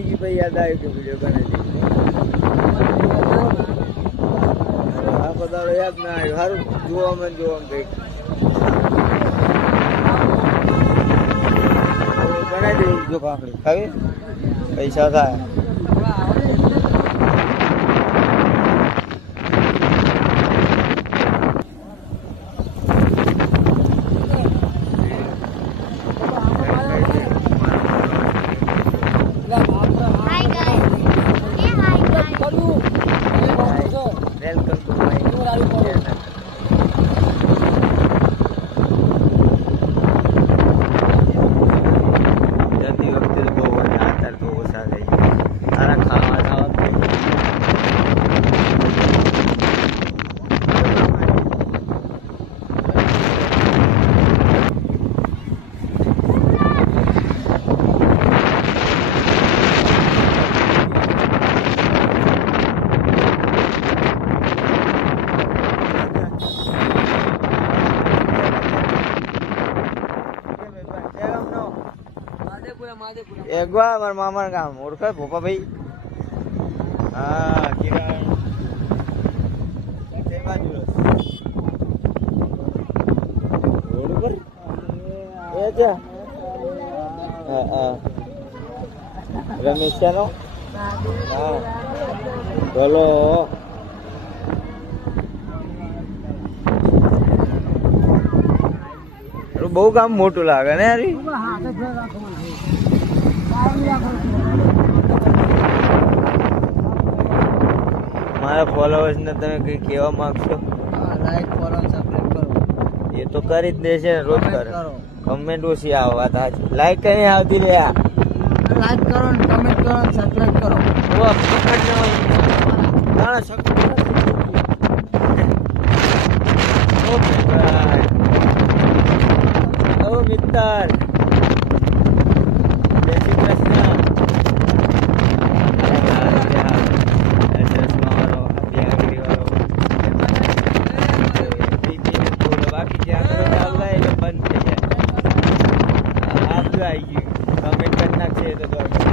થઈ ગઈ ભાઈ, યાદ આવ્યું કે વિડીયો બનાવી આખો દાડો યાદ ના આવ્યું. સારું જોવામાં કંઈક બનાવી દઈ. જો કાંકડી ખાવી પૈસા થાય. Welcome to my channel. જતી વખતે બહુ અત્યારે બહુ ઓછા થઈ ગયા. તારા ખાવા એકવાર મારા મામાના ગામ ઓળખે ભોપા ભાઈ. હા કિરણ તે બાજુ રોડ ઉપર એ છે. હા હા રમેશ નો. હા બોલો. બહુ કામ મોટું લાગે ને યાર. મારા ફોલોવર્સ ને તમે કઈ કહેવા માંગશો? લાઈક ફોલો સબસ્ક્રાઇબ કરો. એ તો કરી જ દેશે ને, રોજ કરે. કમેન્ટ ઓછી આવે વાત સાચી. લાઈક કઈ આવતી લે. લાઈક કરો ને કમેન્ટ કરો ને સબસ્ક્રાઇબ કરો. મિત્ર કમેન્ટ કરી નાખશે તો